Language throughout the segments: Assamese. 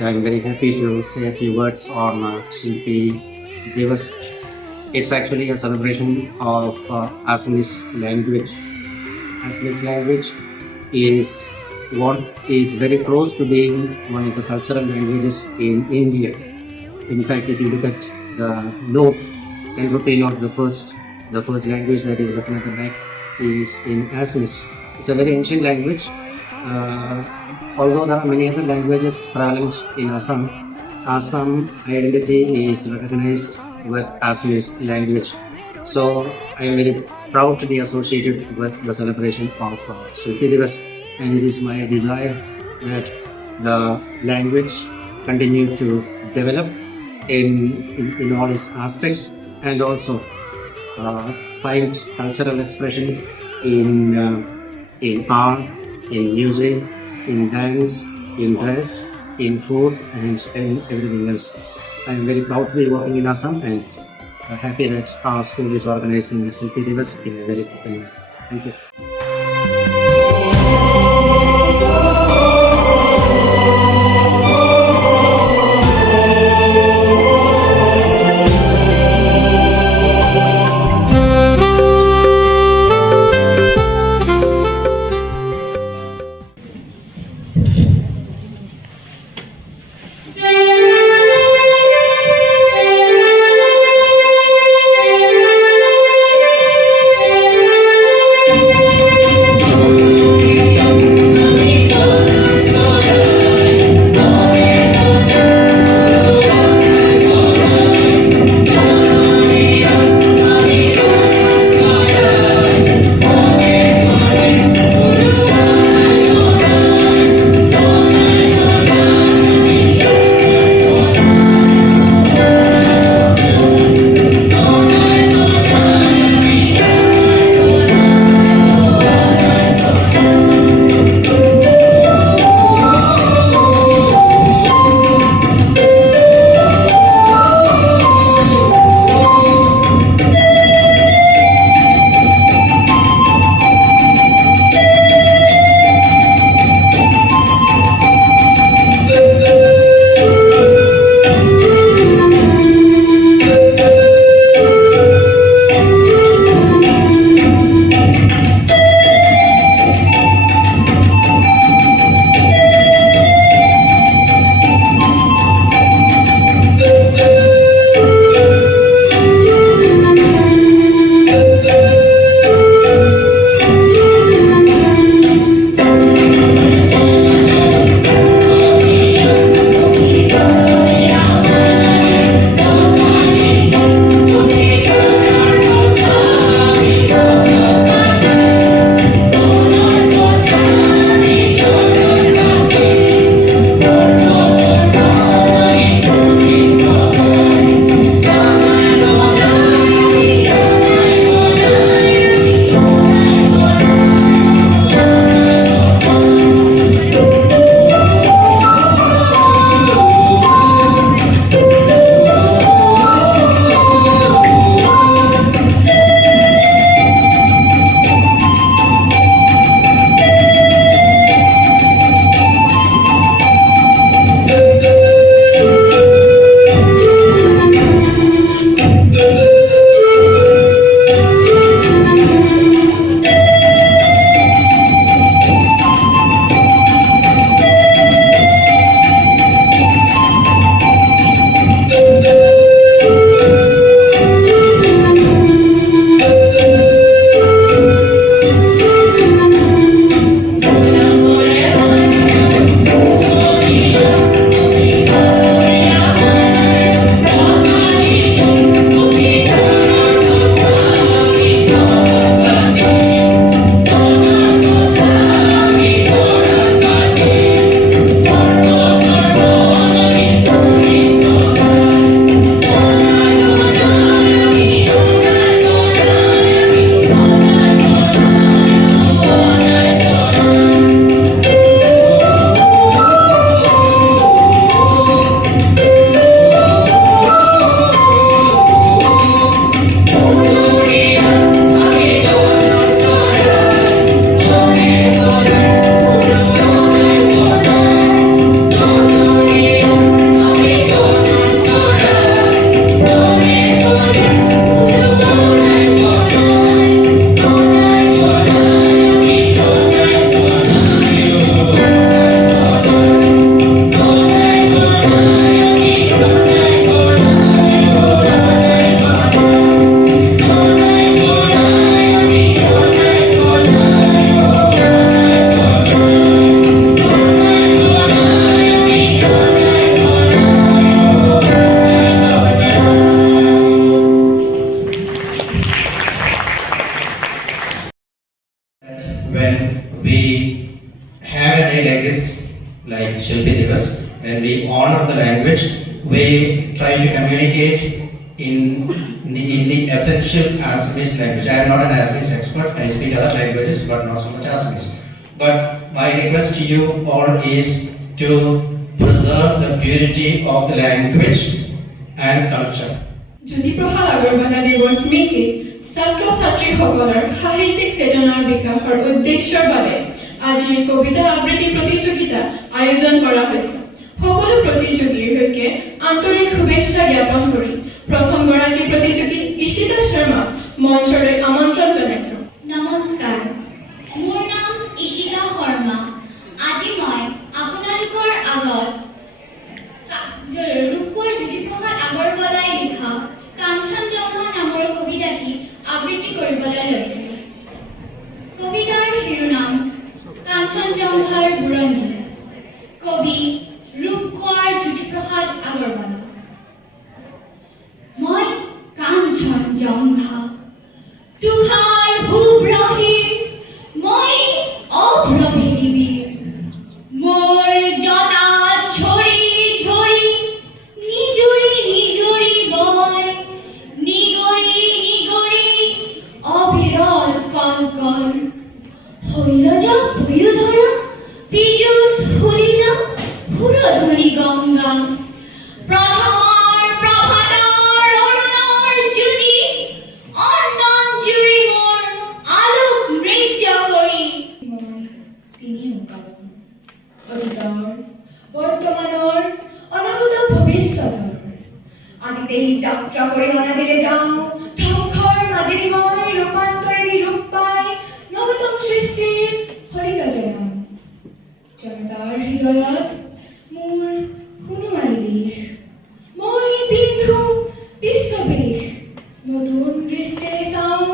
I'm very happy to say a few words on Shilpi Divas. It's actually a celebration of Assamese language. Assamese language is what is very close to being one of the cultural languages in India. In fact, if you look at the note, 10 rupee note, the first language that is written at the back is in Assamese. It's a very ancient language. Uh, Although there are many other languages prevalent in Assam, Assam identity is recognized with Assamese language. So I am very proud to be associated with the celebration of Shilpi Divas, and it is my desire that the language continue to develop in all its aspects, and also find cultural expression in art, in music, in dance, in dress, in food, and everything else. I am very proud to be working in Assam, and happy that our school is organizing the Shilpi Divas in a very good way. Thank you. when we have a day like this, like Shilpi Divas, and we honor the language, we try to communicate in the essential Assamese language. I am not an Assamese expert, I speak other languages, but not so much Assamese. But my request to you all is to preserve the purity of the language and culture. Jyotiprasad আগৰৱালাদেৱৰ স্মৃতিত ছাত্ৰ ছাত্ৰীসকলৰ সাহিত্যিক চেতনাৰ বিকাশৰ উদ্দেশ্যৰ বাবে আজিৰ কবিতা আবৃত্তি প্ৰতিযোগিতা আয়োজন কৰা হৈছে। সকলো প্ৰতিযোগীৰ হৈকে আন্তৰিক শুভেচ্ছা জ্ঞাপন কৰি প্ৰথমগৰাকী প্ৰতিযোগী ঈশিতা শৰ্মাক মঞ্চলৈ আমন্ত্ৰণ জনাইছোঁ। নমস্কাৰ, মোৰ নাম ঈশিতা শৰ্মা। আজি মই আপোনালোকৰ আগত ৰূপকোঁৱৰ জ্যোতিপ্ৰসাদ আগৰৱালাই লিখা কাঞ্চনজংঘা নামৰ কবিতাটি আবৃত্তি কৰিবলৈ লৈছোঁ। কবিতাৰ শিৰোনাম কাঞ্চনজংঘাৰ বুৰঞ্জী। কবি ৰূপকোঁৱৰ জ্যোতিপ্ৰসাদ আগৰৱালা। মই কাঞ্চনজংঘা, তুষাৰ শুভ্ৰহীৰ, মই অভ্ৰভেদী বীৰ। মোৰ জটা ঝৰি ঝৰি নিজৰি নিজৰি বয়, নিগৰি নিগৰি অবিৰল কলকল। শৈলজ পয়োধৰা পীযুষ ফুলিলা সুৰধৰি গংগা। প্ৰথমৰ প্ৰভাতৰ অৰুণৰ জ্যোতি, অন্দন জুৰি মোৰ আলোক নৃত্য কৰি। মই তিনি উকাৰণ, অতীতৰ, বৰ্তমানৰ, অনাগত ভৱিষ্যতৰ। আদিতেই যাত্ৰা কৰি অনাদিলে যাওঁ, ধ্বংসৰ মাজেদি মই ৰূপান্তৰেদি ৰূপ পাই নৱতম সৃষ্টিৰ শলিকা জগাম। জনতাৰ হৃদয়ত মোৰ সোণোৱালী দিশ, মই পিন্ধো পৃষ্ঠবেশ, নতুন দৃষ্টিৰে চাওঁ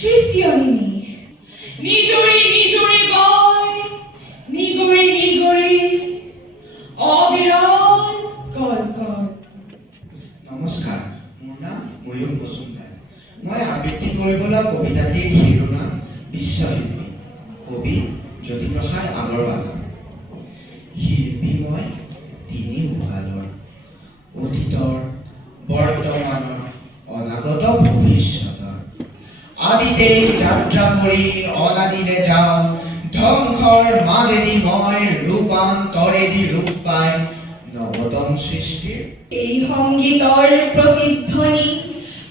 সৃষ্টি অনিমেষ। নিজৰি নিজৰি বয়, নিগৰি নিগৰি অবিৰল কলকল। নমস্কাৰ, মোৰ নাম ময়ূৰ মজুমদাৰ। মই আবৃত্তি কৰিবলৈ কবিতাটিৰ শিৰোনাম বিশ্বশিল্পী, কবি জ্যোতিপ্ৰসাদ আগৰৱালা। শিল্পী মই তিনি উকালৰ, অতীতৰ, বৰ্তমানৰ, অনাগত ভৱিষ্যতৰ। আদিতেই যাত্ৰা কৰি অনাদিলে যাওঁ, ধ্বংসৰ মাজেদি মই ৰূপান্তৰেদি ৰূপ পাই নৱতম সৃষ্টিৰ। এই সংগীতৰ প্ৰতিধ্বনি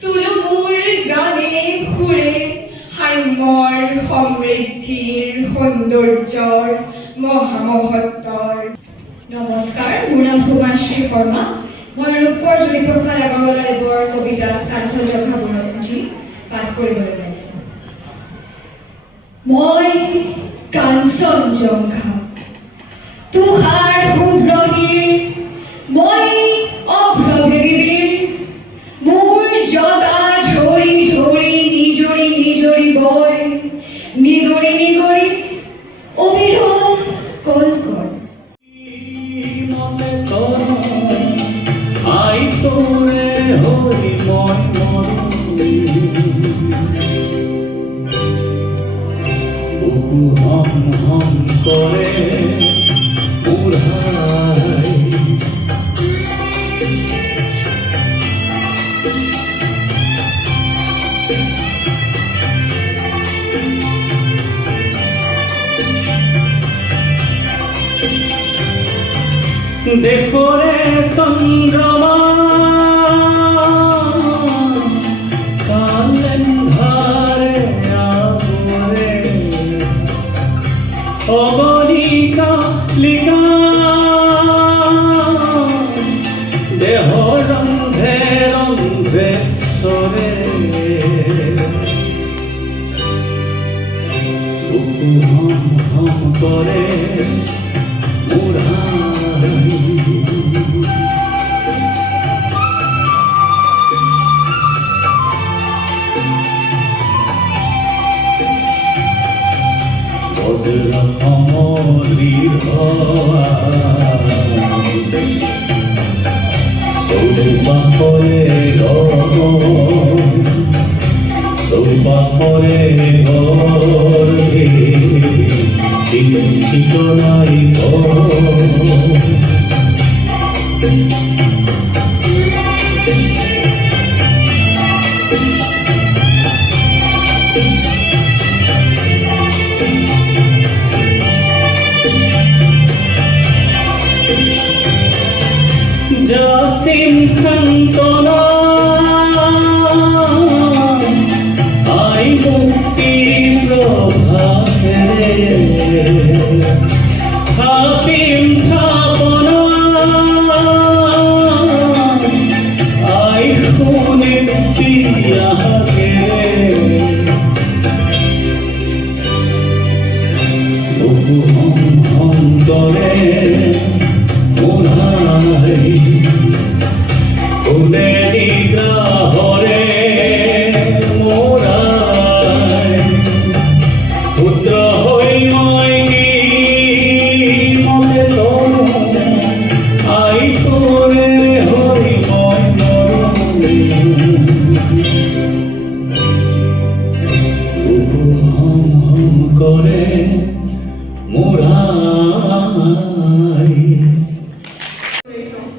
তুলো মোৰ গানে সুৰে, সাম্যৰ সমৃদ্ধিৰ সৌন্দৰ্যৰ মহামহত্বৰ। নমস্কাৰ, মোৰ নাম ভূমাশ্ৰী শৰ্মা। মই ৰূপকোঁৱৰ জ্যোতিপ্ৰসাদ আগৰৱালাদেৱৰ কবিতা কাঞ্চনজংঘা বুৰঞ্জী পাঠ কৰিবলৈ ওলাইছোঁ। মই কাঞ্চনজংঘা, তুষাৰ শুভ্ৰহীৰ, মই অভ্ৰভেদী বীৰ। মোৰ জটা ঝৰি ঝৰি নিজৰি নিজৰি বয়, নিগৰি নিগৰি অবিৰল কলকল। আই তোৰে হৈ মই বুকু হম হম কৰে উৰাই। দেশৰে চন্দ্ৰমা কালেন্ধাৰে আৱৰে, অগণিকা লিকা দেহৰ ৰন্ধে ৰন্ধে চৰে। বুকু হম হম কৰে উৰাই। বজ্ৰ সমলিৰ চৌপাশৰে চৌপাশৰে অসীম সান্তনা আই মুক্তি প্রভাতে হাকিম স্থাপনা আই সুনিষ্টি আহাকে বহু অন্তরে মোনাই কোনে নিগ্রহরে মোরাই পুত্র হই মই কি মতে তনু আই তোরে হই মই মরু হম হম করে মোরাই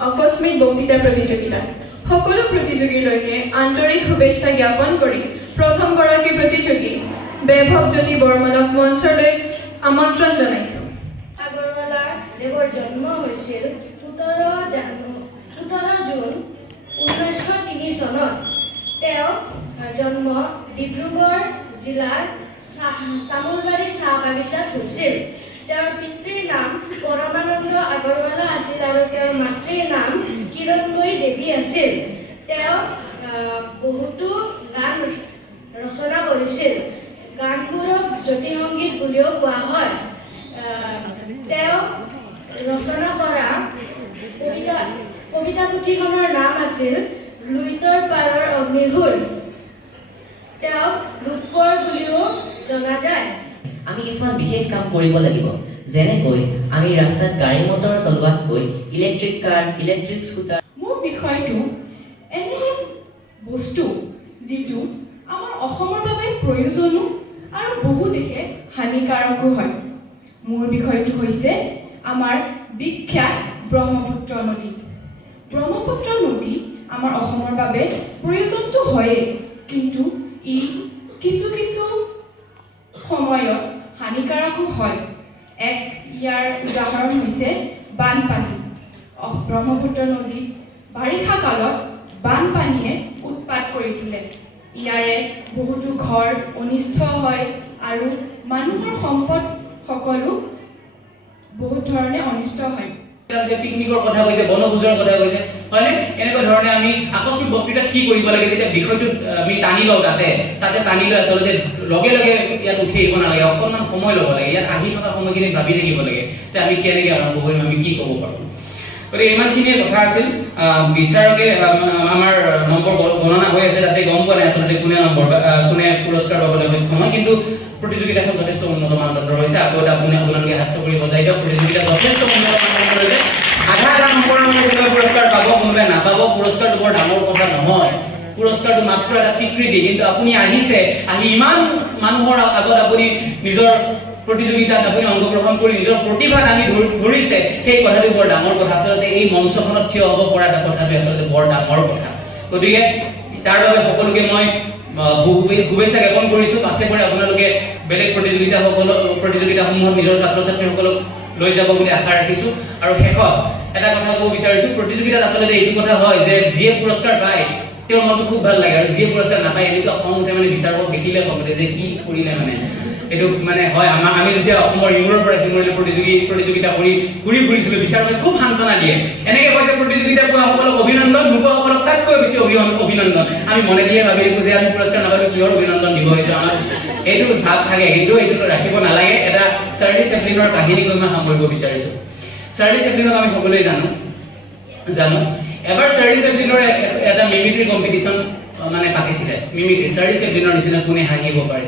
আকস্মিক বক্তৃতা প্ৰতিযোগিতাত সকলো প্ৰতিযোগীলৈকে আন্তৰিক শুভেচ্ছা জ্ঞাপন কৰি প্ৰথমগৰাকী প্ৰতিযোগী বৈভৱজ্যোতি বৰ্মনক মঞ্চলৈ আমন্ত্ৰণ জনাইছোঁ। আগৰৱালা দেৱৰ জন্ম হৈছিল ১৭ জুন ১৯০৩ চনত। তেওঁ জন্ম ডিব্ৰুগড় জিলাৰ তামোলবাৰী চাহ বাগিচাত হৈছিল। তেওঁৰ পিতৃৰ নাম পৰমানন্দ আগৰৱালা আছিল আৰু তেওঁৰ মাতৃৰ নাম কিৰণময়ী দেৱী আছিল। তেওঁ বহুতো গান ৰচনা কৰিছিল। গানবোৰক জ্যোতি সংগীত বুলিও কোৱা হয়। তেওঁ ৰচনা কৰা কবিতা পুথিখনৰ নাম আছিল লুইতৰ পাৰৰ অগ্নিশূল। তেওঁক ৰূপকৰ বুলিও জনা যায়। আমি কিছুমান বিশেষ কাম কৰিব লাগিব, যেনেকৈ আমি ৰাস্তাত গাড়ী মটৰ চলোৱাতকৈ ইলেক্ট্ৰিক কাৰ, ইলেক্ট্ৰিক স্কুটাৰ। মোৰ বিষয়টো এনে বস্তু যিটো আমাৰ অসমৰ বাবে প্ৰয়োজনো আৰু বহু দিশে হানিকাৰকো হয়। মোৰ বিষয়টো হৈছে আমাৰ বিখ্যাত ব্ৰহ্মপুত্ৰ নদী। ব্ৰহ্মপুত্ৰ নদী আমাৰ অসমৰ বাবে প্ৰয়োজনটো হয়েই, কিন্তু ই কিছু কিছু সময়ত হানিকাৰকো হয়। ইয়াৰ উদাহৰণ হৈছে বানপানী। ব্ৰহ্মপুত্ৰ নদীত বাৰিষা কালত বানপানীয়ে উৎপাত কৰি তোলে। ইয়াৰে বহুতো ঘৰ অনিষ্ট হয় আৰু মানুহৰ সম্পদ সকলো বহুত ধৰণে অনিষ্ট হয়। পিকনিকৰ কথা কৈছে, বনভোজৰ কথা কৈছে, হয়নে? এনেকুৱা ধৰণে আমি আকস্মিক বক্তৃতাত কি কৰিব লাগে, যেতিয়া বিষয়টো আমি টানি লওঁ তাতে টানি লৈ আচলতে লগে লগে ইয়াত উঠি আহিব নালাগে, অকণমান সময় ল'ব লাগে। ইয়াত আহি থকা সময়খিনি ভাবি থাকিব লাগে যে আমি কেনেকৈ আৰম্ভ কৰিম, আমি কি ক'ব পাৰোঁ। গতিকে ইমানখিনিয়ে কথা আছিল। বিচাৰকে আমাৰ নম্বৰ গণনা হৈ আছে, তাতে গম পোৱা নাই আচলতে কোনে পুৰস্কাৰ পাবলৈ সক্ষম হয়, কিন্তু প্ৰতিযোগিতাখন যথেষ্ট উন্নত মানদণ্ডৰ হৈছে। আকৌ আপোনালোকে হাত চাপৰি বজাই দিয়ক। প্ৰতিযোগিতা যথেষ্ট উন্নত মানদণ্ডৰ হৈছে। আধা নম্বৰৰ কোনোবাই পুৰস্কাৰ পাব, কোনোবাই নাপাব। পুৰস্কাৰটো বৰ ডাঙৰ কথা নহয়, পুৰস্কাৰটো মাত্ৰ এটা স্বীকৃতি। কিন্তু আপুনি আহিছে, আহি ইমান মানুহৰ আগত আপুনি নিজৰ প্ৰতিযোগিতাত আপুনি অংশগ্ৰহণ কৰি নিজৰ প্ৰতিভা দাঙি ধৰিছে, সেই কথাটো বৰ ডাঙৰ কথা। আচলতে এই মঞ্চখনত থিয় হ'ব পৰা এটা কথাটো আচলতে বৰ ডাঙৰ কথা। গতিকে তাৰ বাবে সকলোকে মই শুভেচ্ছা জ্ঞাপন কৰিছোঁ। পাছে পৰে আপোনালোকে বেলেগ প্ৰতিযোগিতাসমূহত নিজৰ ছাত্ৰ ছাত্ৰীসকলক লৈ যাব বুলি আশা ৰাখিছোঁ। আৰু শেষত এটা কথা ক'ব বিচাৰিছোঁ, প্ৰতিযোগিতাত আচলতে এইটো কথা হয় যে যিয়ে পুৰস্কাৰ পায় তেওঁৰ মনটো খুব ভাল লাগে, আৰু যিয়ে পুৰস্কাৰ নাপায় এনেকুৱা খং উঠে, মানে বিচাৰকক দেখিলে খং উঠে যে কি কৰিলে মানে এইটো মানে হয়। আমি যেতিয়া অসমৰ ইমূৰৰ পৰা সিমূৰলৈ প্ৰতিযোগিতা কৰি ঘূৰি ফুৰিছিলোঁ, বিচাৰকে খুব সান্তনা দিয়ে। এনেকৈ কয় যে প্ৰতিযোগিতা পোৱাসকলক অভিনন্দন, নোপোৱাসকলক তাতকৈ বেছি অভিনন্দন। আমি মনে দিয়ে ভাবি থাকোঁ যে আমি পুৰস্কাৰ নাপালোঁ, কিহৰ অভিনন্দন দিব হৈছে আমাক। এইটো ভাৱ থাকে, কিন্তু এইটো ৰাখিব নালাগে। এটা চাৰ্লি চেপলিনৰ কাহিনী কৈ মই সামৰিব বিচাৰিছোঁ। চাৰ্লি চেপলিনক আমি সকলোৱে জানো। এবাৰ চাৰ্লি চেপলিনৰ এটা মিমিক্ৰি কম্পিটিশ্যন মানে পাতিছিলে। মিমিক্ৰি চাৰ্লি চেপলিনৰ নিচিনা কোনে হাঁহিব পাৰে।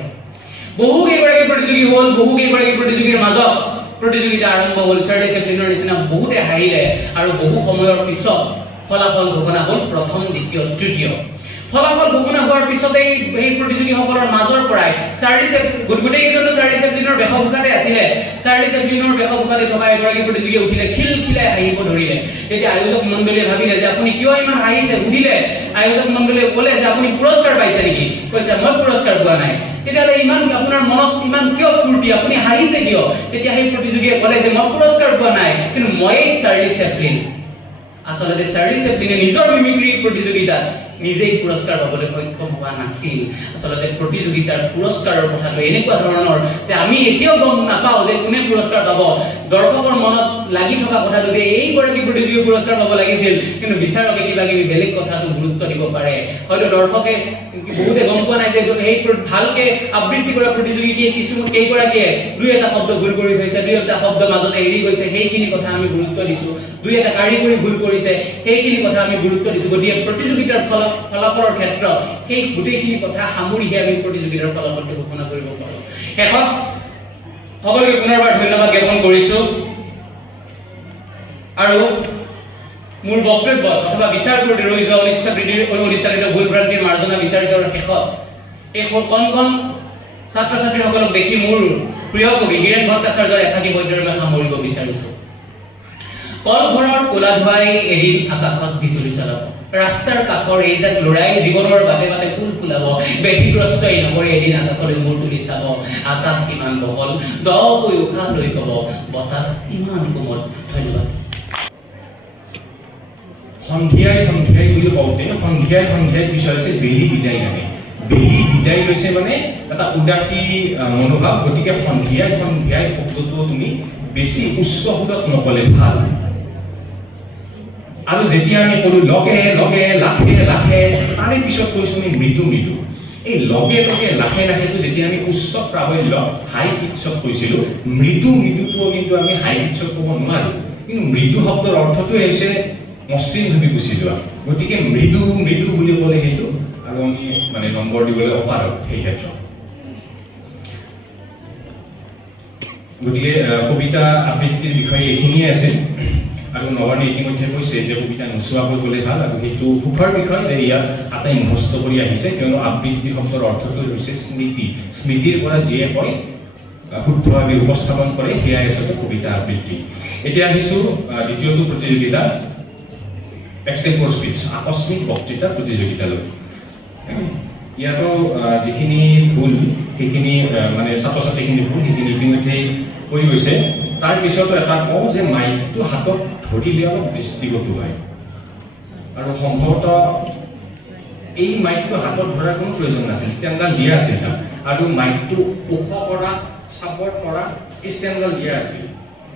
বহু কেইগৰাকী প্ৰতিযোগী হ'ল, বহু কেইগৰাকী প্ৰতিযোগীৰ মাজত প্ৰতিযোগিতা আৰম্ভ হ'ল। চাৰ্লি চেপলিনৰ নিচিনা বহুতে হাঁহিলে, আৰু বহু সময়ৰ পিছত ফলাফল ঘোষণা হ'ল প্ৰথম, দ্বিতীয়, তৃতীয়। ফলাফল ঘোষণা হোৱাৰ পিছতেই সেই প্ৰতিযোগীসকলৰ মাজৰ পৰাই গোটেইকেইজনো চাৰ্লি চেপলিনৰ বেশভূষাতে আছিলে। চাৰ্লি চেপলিনৰ বেশভূষাতে থকা এগৰাকী প্ৰতিযোগীয়ে উঠিলে, খিলখিলাই হাঁহিব ধৰিলে। তেতিয়া আয়োজক মণ্ডলীয়ে ভাবিলে যে আপুনি কিয় ইমান হাঁহিছে। সুধিলে, আয়োজক মণ্ডলীয়ে ক'লে যে আপুনি পুৰস্কাৰ পাইছে নেকি? কৈছে মই পুৰস্কাৰ পোৱা নাই। তেতিয়াহ'লে ইমান আপোনাৰ মনত ইমান কিয় ফূৰ্তি, আপুনি হাঁহিছে কিয়? তেতিয়া সেই প্ৰতিযোগীয়ে ক'লে যে মই পুৰস্কাৰ পোৱা নাই, কিন্তু ময়েই চাৰ্লি চেপলিন। আচলতে চাৰ্লি চেপলিনে নিজৰ মিমিক্ৰি প্ৰতিযোগিতাত নিজেই পুৰস্কাৰ পাবলৈ সক্ষম হোৱা নাছিল। আচলতে প্ৰতিযোগিতাৰ পুৰস্কাৰৰ কথাটো এনেকুৱা ধৰণৰ যে আমি এতিয়াও গম নাপাওঁ যে কোনে পুৰস্কাৰ পাব। দৰ্শকৰ মনত লাগি থকা কথাটো যে এইগৰাকী প্ৰতিযোগী পুৰস্কাৰ পাব লাগিছিল, কিন্তু বিচাৰকে কিবা কিবি বেলেগ কথাটো গুৰুত্ব দিব পাৰে। হয়তো দৰ্শকে বহুতে গম পোৱা নাই যে সেই ভালকে আবৃত্তি কৰা প্ৰতিযোগীয়ে কেইগৰাকীয়ে দুই এটা শব্দ ভুল কৰি থৈছে, দুই এটা শব্দ মাজতে এৰি গৈছে, সেইখিনি কথা আমি গুৰুত্ব দিছোঁ। দুই এটা কাৰিকৰী ভুল কৰিছে, সেইখিনি কথা আমি গুৰুত্ব দিছোঁ। গতিকে প্ৰতিযোগিতাৰ ফলাফলৰ ক্ষেত্ৰত সেই গোটেইখিনি কথা সামৰিহে আমি প্ৰতিযোগিতাৰ ফলাফলটো ঘোষণা কৰিব পাৰোঁ। শেষত সকলোকে পুনৰবাৰ ধন্যবাদ জ্ঞাপন কৰিছোঁ। আৰু মোৰ বক্তব্য অথবা বিচাৰ কৰি ৰৈ যোৱা অনিচ্ছাকৃত ভুল ভ্ৰান্তিৰ মাৰ্জনা বিচাৰিছোঁ। আৰু শেষত এই কণ কণ ছাত্ৰ ছাত্ৰীসকলক দেখি মোৰ প্ৰিয় কবি হীৰেন ভট্টাচাৰ্যৰ একাকী পদ্যৰে মই সামৰিব বিচাৰিছোঁ। কলঘৰৰ ক'লা ধোঁৱাই এদিন আকাশত বিজুলী চলাব, ৰাস্তাৰ কাষৰ এইজাক ল'ৰাই জীৱনৰ বাটে বাটে ফুল ফুলাব, ব্যাধিগ্ৰস্ত এই নগৰে এদিন আকাশলৈ মূৰ তুলি চাব, আকাশ ইমান বহল দকৈ উশাহ লৈ ক'ব, বতাহ ইমান কোমল। ধন্যবাদ। সন্ধিয়াই সন্ধিয়াই বুলি কওঁতে সন্ধিয়াই বিচাৰিছে বেলি বিদায় নাহে। বেলি বিদায় লৈছে মানে এটা উদাসী মনোভাৱ। গতিকে সন্ধিয়াই শব্দটো তুমি বেছি উচ্চ সুৰত নকলে ভাল। আৰু যেতিয়া আমি ক'লো লগে লগে লাখে লাখে, তাৰে পিছত কৈছোঁ আমি মৃদু মৃদু। এই লগে লগে লাখে লাখেটো যেতিয়া আমি উচ্চ প্ৰাবল্য হাই পিটছত কৈছিলোঁ, মৃদু মৃদুটোও কিন্তু আমি হাই পিটছত ক'ব নোৱাৰোঁ। কিন্তু মৃদু শব্দৰ অৰ্থটোৱে হৈছে মসৃণভাৱে গুচি যোৱা। গতিকে মৃদু মৃদু বুলি ক'লে সেইটো আৰু আমি মানে নম্বৰ দিবলৈ অপাৰক সেই ক্ষেত্ৰত। গতিকে কবিতা আবৃত্তিৰ বিষয়ে এইখিনিয়ে আছিল। আৰু নবানে ইতিমধ্যে কৈছে যে কবিতা নোচোৱাকৈ গ'লে ভাল, আৰু সেইটো সুখৰ বিষয় যে ইয়াত আটাই মুখস্থ কৰি আহিছে, কিয়নো আবৃত্তি শব্দৰ অৰ্থটো হৈছে স্মৃতি। স্মৃতিৰ পৰা যিয়ে কয় শুদ্ধভাৱে উপস্থাপন কৰে, সেয়াই আচলতে কবিতা আবৃত্তি। এতিয়া আহিছোঁ দ্বিতীয়টো প্ৰতিযোগিতা, এক্সটেম্পৰ স্পীচ, আকস্মিক বক্তৃতা প্ৰতিযোগিতালৈ। ইয়াতো যিখিনি ভুল সেইখিনি মানে ছাত্ৰ ছাত্ৰীখিনি ভুল সেইখিনি ইতিমধ্যেই কৈ গৈছে। তাৰপিছতো এটা কওঁ যে মাইকটো হাতত ধৰিলে অলপ দৃষ্টিগত হয়, আৰু সম্ভৱতঃ এই মাইকটো হাতত ধৰাৰ কোনো প্ৰয়োজন নাছিল, ষ্টেণ্ডাৰ্ড দিয়া আছিল তাত। আৰু মাইকটো ওখ কৰা চাপৰ্ট কৰা এই ষ্টেণ্ডাৰ্ড দিয়া আছিল।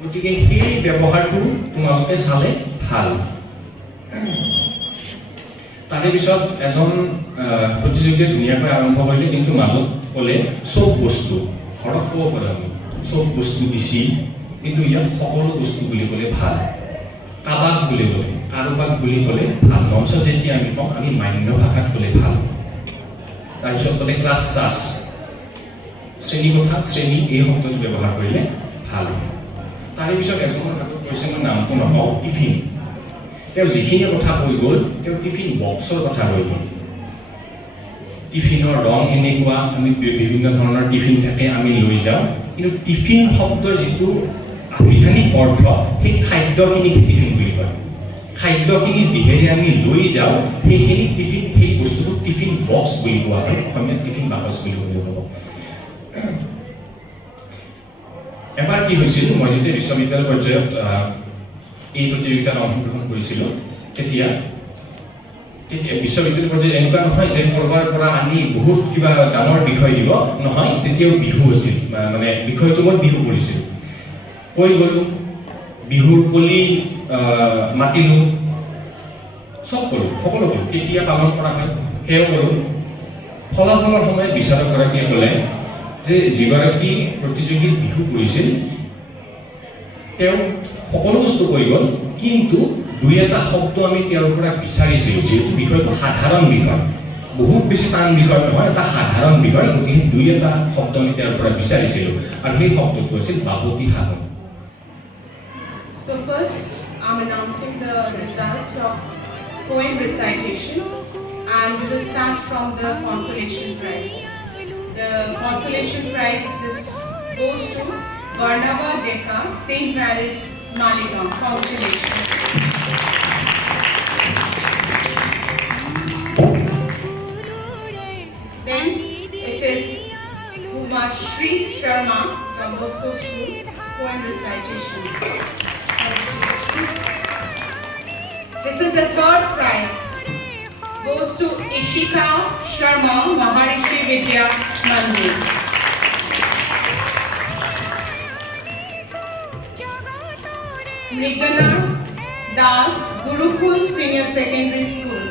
গতিকে সেই ব্যৱহাৰটো তোমালোকে চালে ভাল। তাৰে পিছত এজন প্ৰতিযোগীয়ে ধুনীয়াকৈ আৰম্ভ কৰিলে, কিন্তু মাজত ক'লে চব বস্তু, ঘৰত ক'ব পাৰোঁ আমি চব বস্তু দিছি, কিন্তু ইয়াত সকলো বস্তু বুলি ক'লে ভাল। কাবাক বুলি ক'লে, কাৰোবাক বুলি ক'লে ভাল। মঞ্চত যেতিয়া আমি কওঁ আমি মান্য ভাষাত ক'লে ভাল। তাৰপিছত ক'লে ক্লাছ চাছ, শ্ৰেণীকোঠা শ্ৰেণী এই শব্দটো ব্যৱহাৰ কৰিলে ভাল। তাৰে পিছত এজনৰ হাতত কৈছে, মই নামটো নকওঁ, টিফিন। তেওঁ যিখিনি কথা কৈ গ'ল, তেওঁ টিফিন বক্সৰ কথা কৈ গ'ল। টিফিনৰ ৰং এনেকুৱা, আমি বিভিন্ন ধৰণৰ টিফিন থাকে আমি লৈ যাওঁ, কিন্তু টিফিন শব্দৰ যিটো আভিধানিক অৰ্থ, সেই খাদ্যখিনিক টিফিন বুলি কয়। খাদ্যখিনি যিহেৰে আমি লৈ যাওঁ সেইখিনি টিফিন, সেই বস্তুটো টিফিন বক্স বুলি কোৱা হয়, অসমীয়াত টিফিন বাকচ বুলি ক'ব। এবাৰ কি হৈছিল, মই যেতিয়া বিশ্ববিদ্যালয় পৰ্যায়ত এই প্ৰতিযোগিতাত অংশগ্ৰহণ কৰিছিলোঁ, তেতিয়া বিশ্ববিদ্যালয় পৰ্যায়ত এনেকুৱা নহয় যে ক'ৰবাৰ পৰা আনি বহুত কিবা ডাঙৰ বিষয় দিব, নহয়। তেতিয়াও বিহু আছিল, মানে বিষয়টো মই বিহু কৰিছিলোঁ। কৈ গ'লোঁ, বিহুৰ কলি মাতিলোঁ, চব কৰোঁ, সকলো কৰোঁ। কেতিয়া পালন কৰা হয় সেয়াও কৰোঁ। ফলাফলৰ সময়ত বিচাৰকগৰাকীয়ে ক'লে যে যিগৰাকী প্ৰতিযোগীৰ বিহু কৰিছিল তেওঁ সকলো বস্তু কৈ গ'ল, কিন্তু দুই এটা শব্দ আমি তেওঁৰ পৰা বিচাৰিছিলোঁ। যিহেতু বিষয়টো সাধাৰণ বিষয়, বহুত বেছি টান বিষয় নহয়, এটা সাধাৰণ বিষয়, গতিকে দুই এটা শব্দ আমি তেওঁৰ পৰা বিচাৰিছিলোঁ, আৰু সেই শব্দটো আছিল বাপতি সাহোন। So first, I'm announcing the results of poem recitation, and we will start from the consolation prize. The consolation prize this goes to Barnaba Dekha, St. Mary's, Maligaon. Congratulations. Then it is Umashri Sharma from Bosco School, poem recitation. This is the third prize. Goes to Ishika Sharma, Maharishi Vidya Mandir. Mrigana Das, Gurukul Senior Secondary School.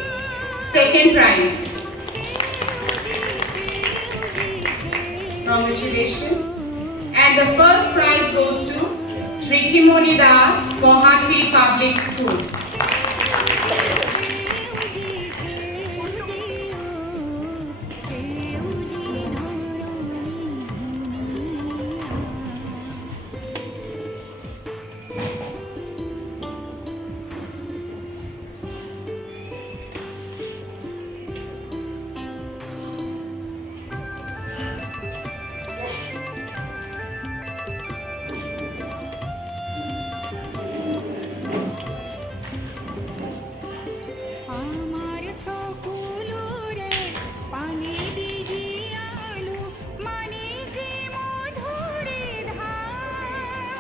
Second prize. Congratulations. And the first prize goes to Tritimoni Das, Guwahati Public School. আমার সকুলুরে পানি দিঘি আলু মানিকে মধুরে ধার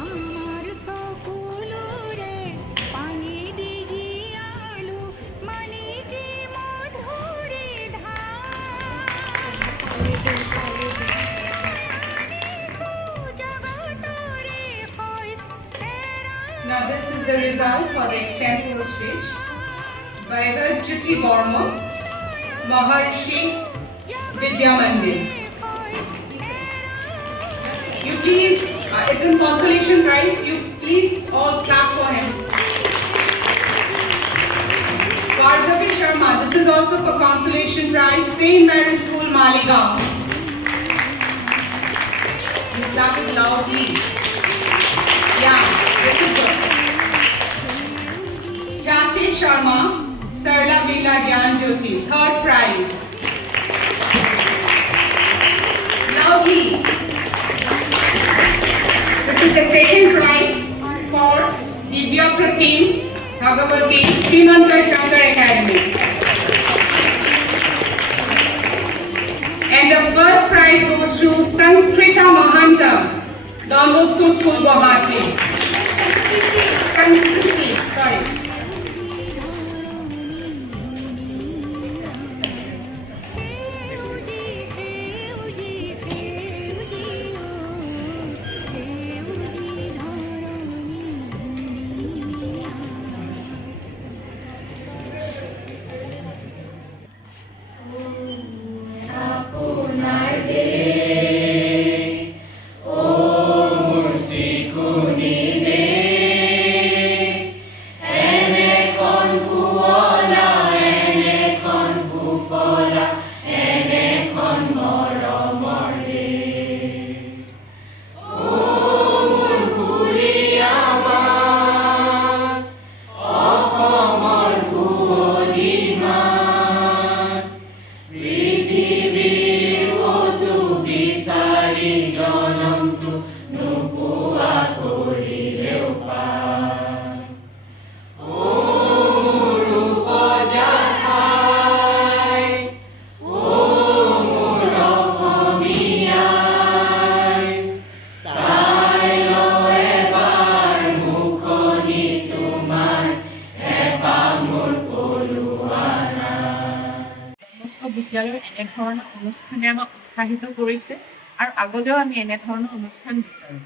আমার সকুলুরে পানি দিঘি আলু মানিকে মধুরে ধার Now this is the result for the extempore speech by Jyoti Borma, Maharishi Vidya Mandir. You please, it's a consolation prize, you please all clap for him. Bhargavi Sharma, this is also for consolation prize, St. Mary's School, Maligaon. You clap it loudly. Yeah, this is good. Jyoti Sharma, Sarla Leela Gyan Jyoti, third prize. Loudly. This is the second prize for Divya Pratim Bhagavati Srimanta Shankar Academy. And the first prize goes to Sanskrita Mahanta, Don Bosco School, Guwahati. Sanskriti, sorry. বিদ্যালয়ৰ এনেধৰণৰ অনুষ্ঠানে আমাক উৎসাহিত কৰিছে আৰু আগলৈও আমি এনেধৰণৰ অনুষ্ঠান বিচাৰোঁ।